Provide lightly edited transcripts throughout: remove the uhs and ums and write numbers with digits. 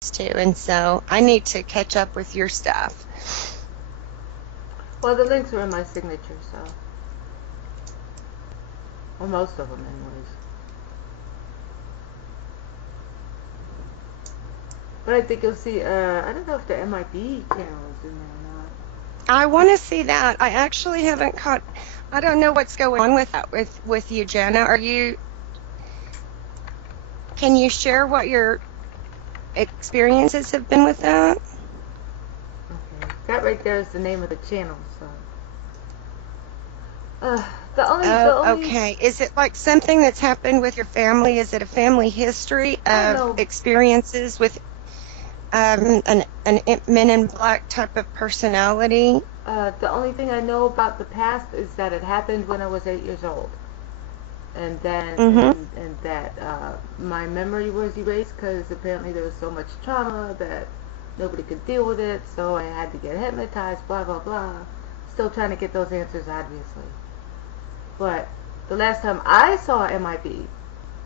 too, and so I need to catch up with your stuff. Well, the links are in my signature, so. Well, most of them, anyways. But I think you'll see, I don't know if the MIB channel is in there or not. I want to see that. I actually haven't caught. I don't know what's going on with that with you, Jenna. Can you share what your experiences have been with that? Okay. That right there is the name of the channel, so. The only. Okay. Is it like something that's happened with your family? Is it a family history of experiences with an Men in Black type of personality? The only thing I know about the past is that it happened when I was 8 years old, and then and that my memory was erased because apparently there was so much trauma that nobody could deal with it, so I had to get hypnotized. Blah blah blah. Still trying to get those answers, obviously. But the last time I saw MIB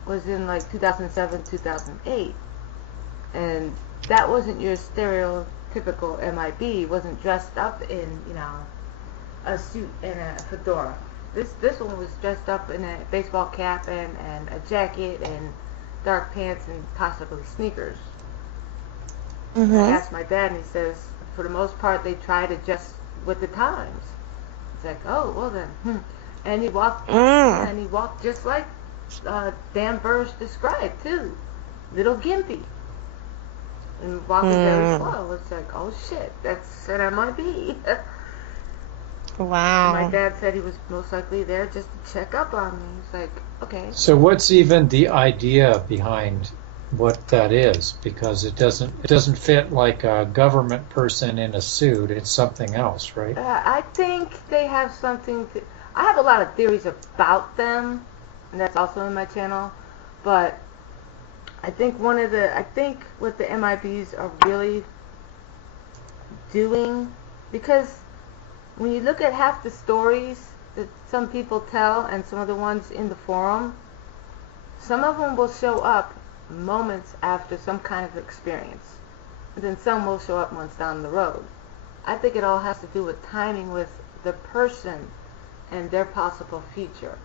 was in like 2007, 2008, and that wasn't your stereotypical MIB. It wasn't dressed up in, a suit and a fedora. This one was dressed up in a baseball cap and a jacket and dark pants and possibly sneakers. I asked my dad, and he says, for the most part, they try to adjust with the times. It's like, oh, well then. And he walked just like Dan Burris described too, little gimpy, and walking very slow. It's like, oh shit, that's an MIB. Wow. And my dad said he was most likely there just to check up on me. He's like, okay. So what's even the idea behind what that is? Because it doesn't fit like a government person in a suit. It's something else, right? I think they have something. I have a lot of theories about them, and that's also in my channel. But I think what the MIBs are really doing, because when you look at half the stories that some people tell and some of the ones in the forum, some of them will show up moments after some kind of experience, and then some will show up months down the road. I think it all has to do with timing with the person and their possible future.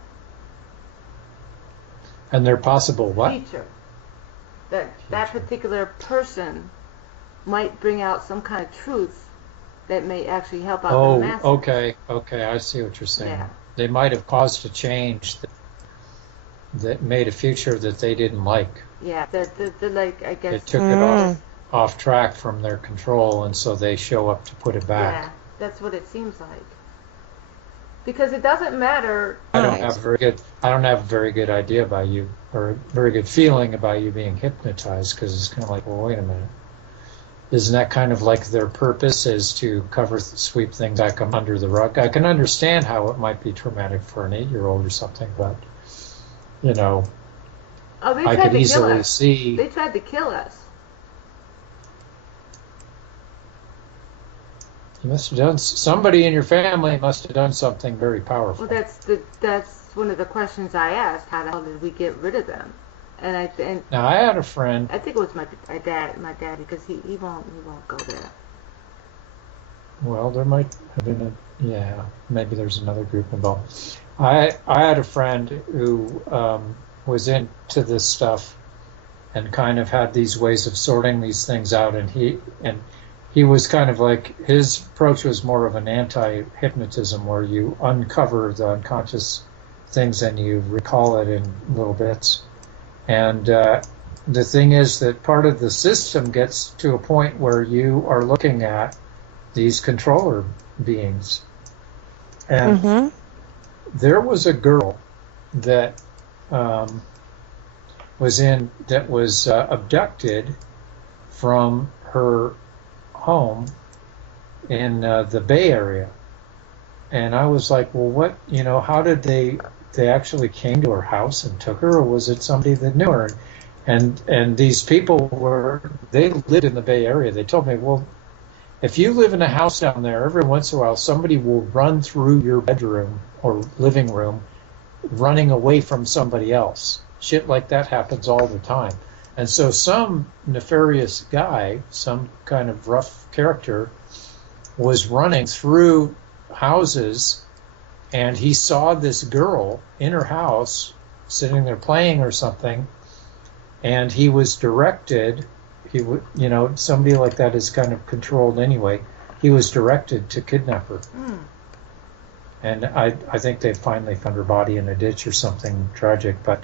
And their possible what? Future. That particular person might bring out some kind of truth that may actually help out the masses. Okay, I see what you're saying. Yeah. They might have caused a change that made a future that they didn't like. Yeah, they're like, I guess. It took it off track from their control, and so they show up to put it back. Yeah, that's what it seems like. Because it doesn't matter. I don't have a very good idea about you, or a very good feeling about you being hypnotized, because it's kind of like, well, wait a minute. Isn't that kind of like their purpose, is to sweep things back under the rug? I can understand how it might be traumatic for an 8-year-old or something, but, I could easily see. They tried to kill us. Somebody in your family must have done something very powerful. Well, that's one of the questions I asked. How the hell did we get rid of them? Now I had a friend. I think it was my dad, because he won't go there. Well, there might have been maybe there's another group involved. I had a friend who was into this stuff and kind of had these ways of sorting these things out, and he was kind of like, his approach was more of an anti-hypnotism, where you uncover the unconscious things and you recall it in little bits. And the thing is that part of the system gets to a point where you are looking at these controller beings. And there was a girl that was abducted from her home in the Bay Area, and I was like, well, what, how did they actually came to her house and took her, or was it somebody that knew her? And these people they lived in the Bay Area. They told me, well, if you live in a house down there, every once in a while somebody will run through your bedroom or living room running away from somebody else. Shit like that happens all the time. And so some nefarious guy, some kind of rough character, was running through houses, and he saw this girl in her house sitting there playing or something, and he was directed, somebody like that is kind of controlled anyway, he was directed to kidnap her. And I think they finally found her body in a ditch or something tragic. But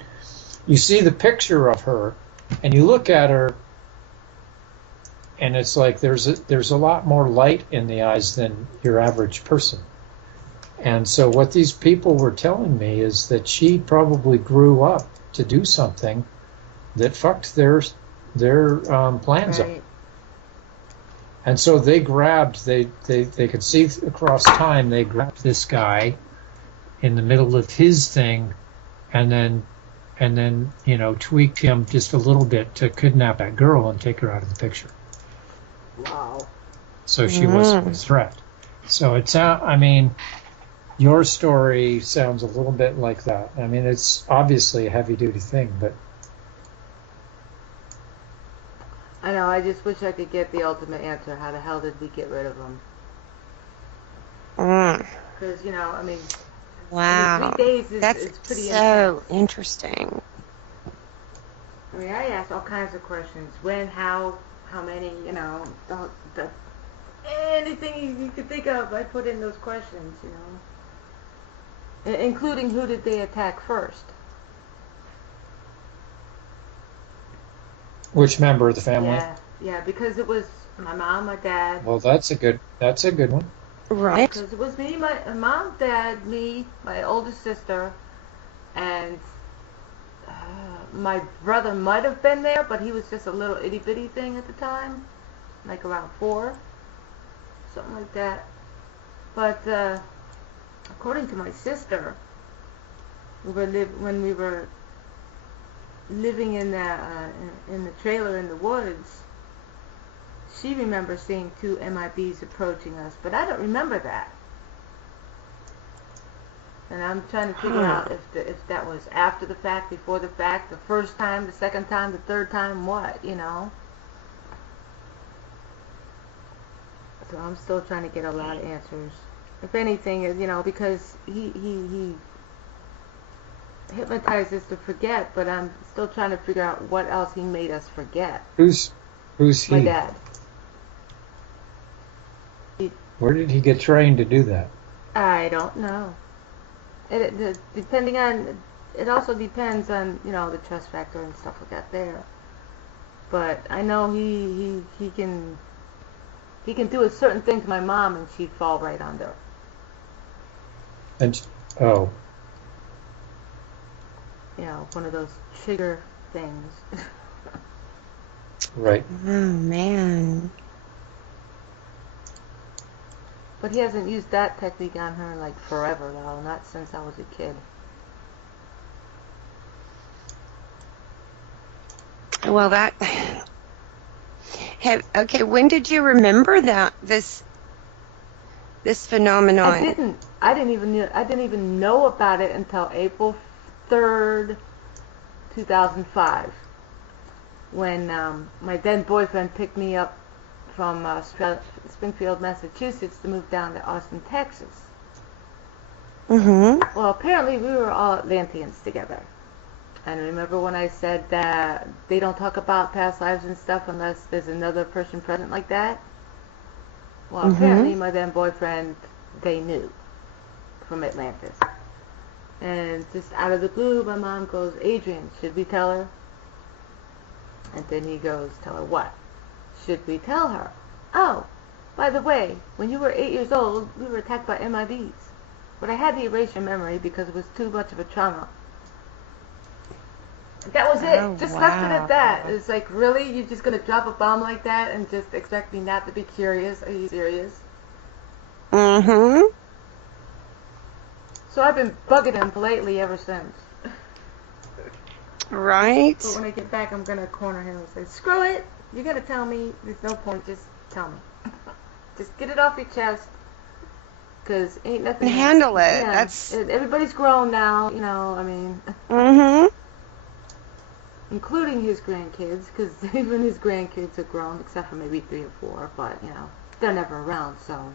you see the picture of her, and you look at her, and it's like there's a lot more light in the eyes than your average person. And so what these people were telling me is that she probably grew up to do something that fucked their plans up. And so they grabbed, they could see across time, they grabbed this guy in the middle of his thing, and then tweaked him just a little bit to kidnap that girl and take her out of the picture. Wow. So she wasn't a threat. So your story sounds a little bit like that. I mean, it's obviously a heavy-duty thing, but... I know, I just wish I could get the ultimate answer. How the hell did we get rid of them? Because, Wow. 3 days is That's pretty so intense. interesting. I mean, I asked all kinds of questions. When, how many, anything you could think of, I put in those questions, Including who did they attack first. Which member of the family? Yeah, because it was my mom, my dad. Well, that's a good one. Right. Because it was me, my mom, dad, me, my oldest sister, and my brother might have been there, but he was just a little itty bitty thing at the time, like around 4, something like that. But according to my sister, when we were living in the trailer in the woods, she remembers seeing 2 MIBs approaching us, but I don't remember that. And I'm trying to figure out if that was after the fact, before the fact, the first time, the second time, the third time, what, So I'm still trying to get a lot of answers. If anything, because he hypnotizes to forget, but I'm still trying to figure out what else he made us forget. Who's he? My dad. Where did he get trained to do that? I don't know. It also depends on the trust factor and stuff like that there. But I know he can do a certain thing to my mom and she'd fall right under. And one of those trigger things. Right. Oh, man. But he hasn't used that technique on her in forever, though. Not since I was a kid. Well, okay, when did you remember this phenomenon? I didn't even know about it until April 3rd, 2005, when my then boyfriend picked me up from Springfield, Massachusetts, to move down to Austin, Texas. Well, apparently we were all Atlanteans together. And remember when I said that they don't talk about past lives and stuff unless there's another person present like that? Well, apparently my then boyfriend, they knew from Atlantis. And just out of the blue, my mom goes, "Adrian, should we tell her?" And then he goes, "Tell her what?" "Should we tell her? Oh, by the way, when you were 8 years old, we were attacked by MIBs. But I had to erase your memory because it was too much of a trauma." That was it. Oh, Just wow. left it at that. It's like, really? You're just going to drop a bomb like that and just expect me not to be curious? Are you serious? So I've been bugging him politely ever since. Right. But when I get back, I'm going to corner him and say, "Screw it. You're going to tell me. There's no point. Just tell me. Just get it off your chest. Because ain't nothing." And handle it. Yeah, everybody's grown now, I mean. including his grandkids, because even his grandkids are grown, except for maybe 3 or 4, but, they're never around, so.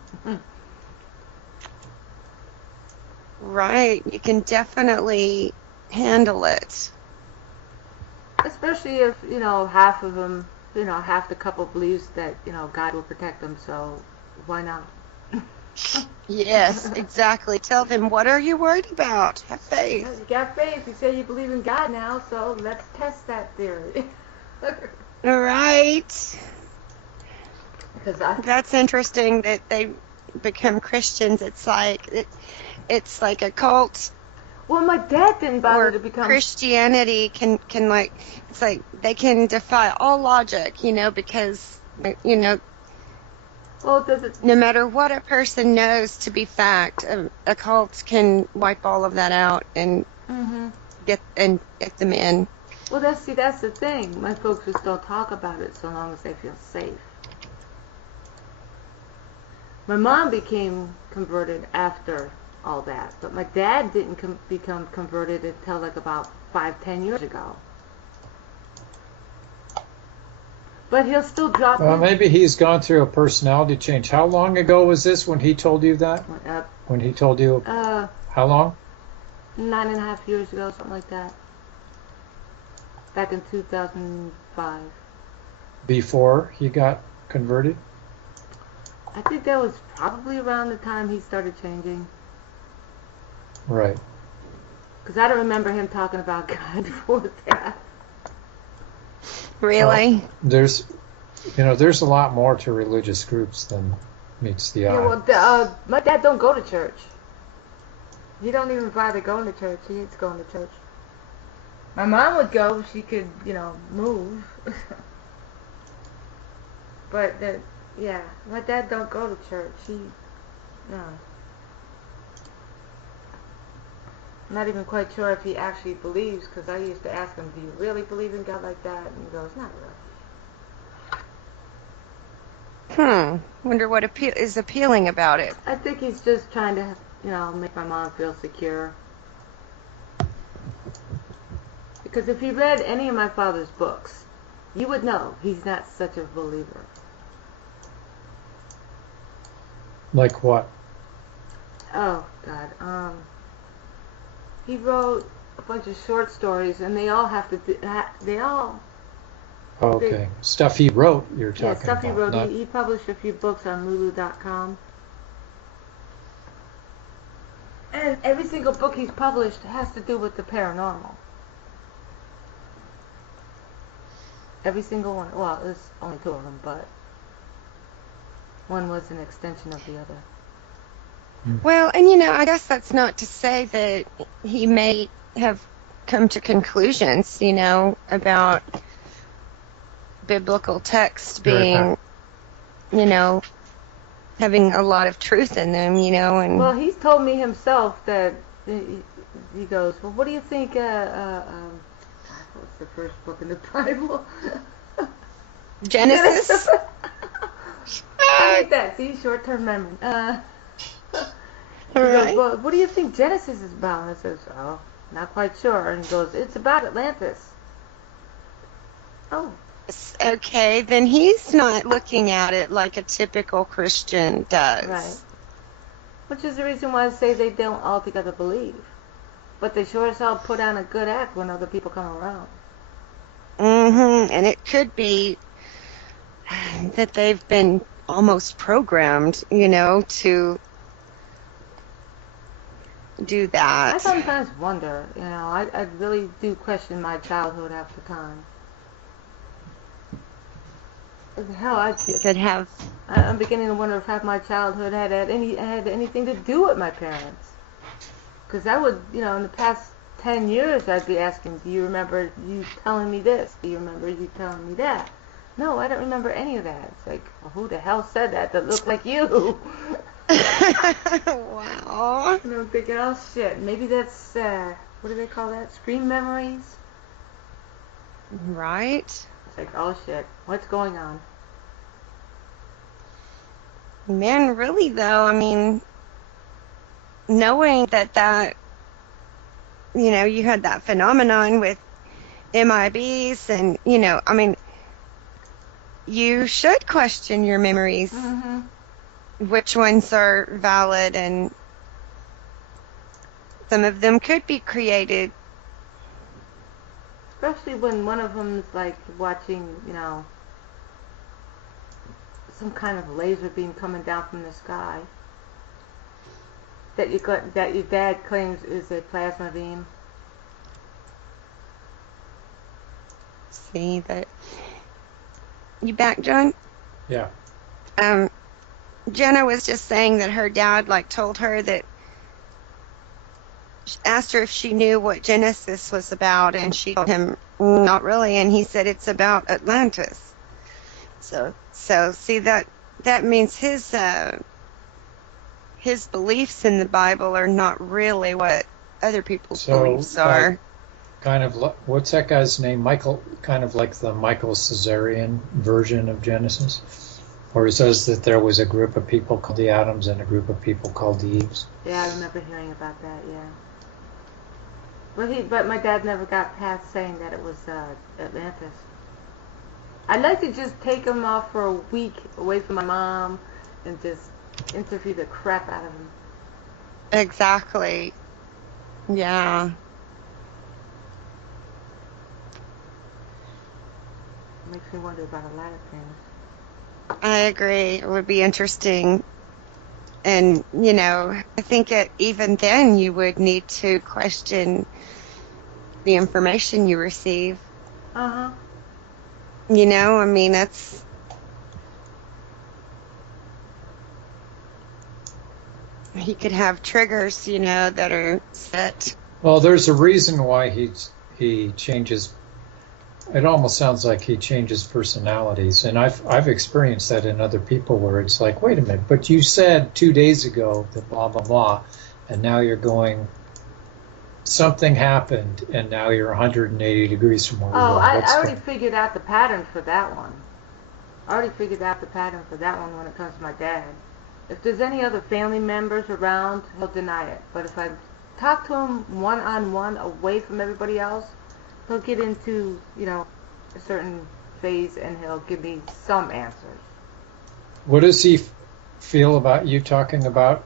Right. You can definitely handle it. Especially if, half of them, half the couple believes that, God will protect them, so why not? Yes, exactly. Tell them, what are you worried about? Have faith. You got faith. You say you believe in God now, so let's test that theory. All right. Because That's interesting that they become Christians. It's like a cult. Well, my dad didn't bother to become Christianity can like, it's like they can defy all logic, because Well, does it? no matter what a person knows to be fact, a cult can wipe all of that out and get them in. Well, that's the thing. My folks just don't talk about it so long as they feel safe. My mom became converted after all that, but my dad didn't become converted until like about 5-10 years ago. But he'll still drop. Well, maybe he's gone through a personality change. How long ago was this when he told you that? When he told you? How long? 9.5 years ago, something like that. Back in 2005. Before he got converted? I think that was probably around the time he started changing. Right. Because I don't remember him talking about God before that. Really? Well, there's a lot more to religious groups than meets the eye. Yeah, well, my dad don't go to church. He don't even bother going to church. He hates going to church. My mom would go if she could, move. But, yeah, my dad don't go to church. No. I'm not even quite sure if he actually believes, because I used to ask him, do you really believe in God like that? And he goes, not really. Wonder what is appealing about it. I think he's just trying to, make my mom feel secure. Because if you read any of my father's books, you would know he's not such a believer. Like what? Oh, God. He wrote a bunch of short stories, and they all have to Okay. Stuff he wrote, you're talking about. Yeah, stuff he wrote. Not... He published a few books on Lulu.com. And every single book he's published has to do with the paranormal. Every single one. Well, there's only 2 of them, but one was an extension of the other. Well, and I guess that's not to say that he may have come to conclusions, about biblical text being, having a lot of truth in them, and... Well, he's told me himself that he goes, well, what do you think, what's the first book in the Bible? Genesis? I like that. See, short-term memory. He goes, well, what do you think Genesis is about? And I says, oh, not quite sure. And he goes, it's about Atlantis. Oh. Okay, then he's not looking at it like a typical Christian does. Right. Which is the reason why I say they don't altogether believe. But they sure as hell put on a good act when other people come around. And it could be that they've been almost programmed, to do that. I sometimes wonder, I really do question my childhood half the time. Hell, I'm beginning to wonder if half my childhood had anything to do with my parents. Because I would, in the past 10 years, I'd be asking, do you remember you telling me this? Do you remember you telling me that? No, I don't remember any of that. It's like, well, who the hell said that looked like you? Wow. And I'm thinking, oh shit, maybe that's, what do they call that? Screen memories? Right. It's like, oh shit, what's going on? Man, really though, I mean, knowing that you had that phenomenon with MIBs, and I mean, you should question your memories, Mm-hmm. which ones are valid, and some of them could be created. Especially when one of them's like watching, some kind of laser beam coming down from the sky that your dad claims is a plasma beam. See that? You back, John? Yeah. Um, Jenna was just saying that her dad told her that, asked her if she knew what Genesis was about, and she told him not really, and he said it's about Atlantis. So see that means his beliefs in the Bible are not really what other people's beliefs are. Kind of, what's that guy's name? Michael, kind of like the Michael Caesarian version of Genesis, where he says that there was a group of people called the Adams and a group of people called the Eves. Yeah, I remember hearing about that. Yeah, but my dad never got past saying that it was Atlantis. I'd like to just take him off for a week away from my mom and just interview the crap out of him. Exactly. Yeah. Makes me wonder about a lot of things. I agree. It would be interesting. And, I think even then you would need to question the information you receive. Uh-huh. I mean, he could have triggers, that are set. Well, there's a reason why he changes. It almost sounds like he changes personalities, and I've experienced that in other people where it's like, wait a minute, but you said 2 days ago that blah blah blah, and now you're going. Something happened, and now you're 180 degrees from where you were. I already figured out the pattern for that one. When it comes to my dad. If there's any other family members around, he'll deny it. But if I talk to him one-on-one, away from everybody else, he'll get into, a certain phase and he'll give me some answers. What does he feel about you talking about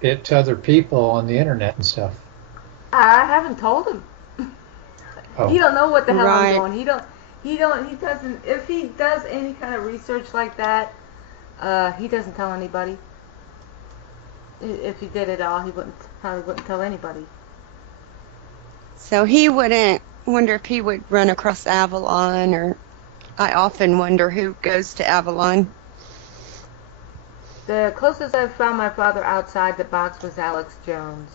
it to other people on the internet and stuff? I haven't told him. Oh. He don't know what the hell Right. I'm doing. He doesn't, if he does any kind of research like that, he doesn't tell anybody. If he did it all, he probably wouldn't tell anybody. So he wouldn't wonder if he would run across Avalon, or I often wonder who goes to Avalon. The closest I've found my father outside the box was Alex Jones.